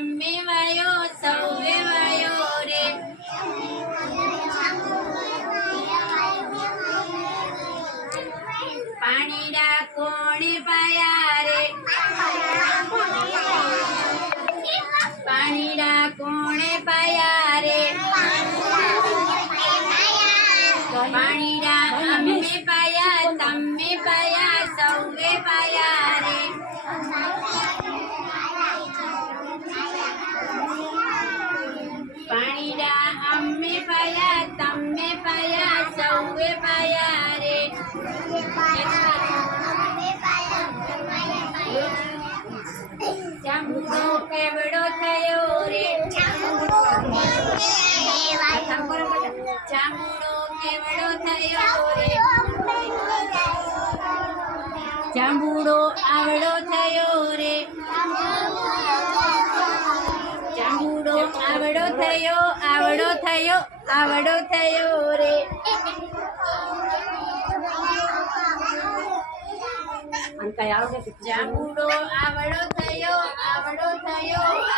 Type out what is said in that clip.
તમે વળ્યો સૌએ વળ્યો રે પાણીડા કોણે પાયા રે પાણીડા કોણે પાયા રે પાણીડા અમે પાયા તમે પાયા સૌએ પાયા રે પાણીડા અમે પાયા તમે પાયા સૌએ પાયા રે જાંબુડો કેવડો થયો રે જાંબુડો કેવડો થયો રે જાંબુડો આવડો થયો રે જાંબુડો આવડો થયો આવડો થયો રે જાંબુડો આવડો થયો રે